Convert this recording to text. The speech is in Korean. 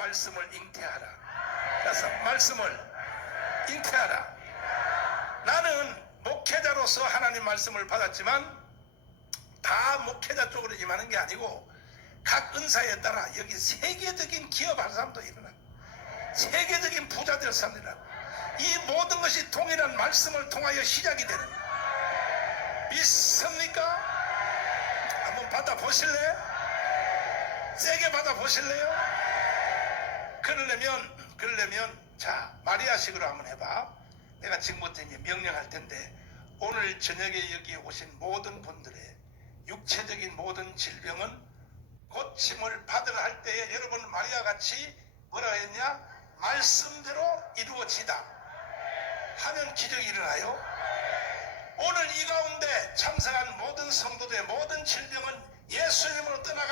말씀을 잉태하라. 그래서 말씀을 잉태하라. 나는 목회자로서 하나님 말씀을 받았지만 다 목회자 쪽으로 임하는 게 아니고 각 은사에 따라 여기 세계적인 기업할 사람도 일어나. 세계적인 부자 될 사람이라. 이 모든 것이 동일한 말씀을 통하여 시작이 되는. 믿습니까? 한번 받아 보실래요? 세게 받아 보실래요? 그러려면 그러려면 자 마리아식으로 한번 해봐. 내가 지금부터 이제 명령할 텐데 오늘 저녁에 여기 오신 모든 분들의 육체적인 모든 질병은 고침을 받으라 할 때에 여러분 마리아 같이 뭐라 했냐? 말씀대로 이루어지다. 하면 기적이 일어나요. 오늘 이 가운데 참석한 모든 성도들의 모든 질병은 예수님으로 떠나갈지어다.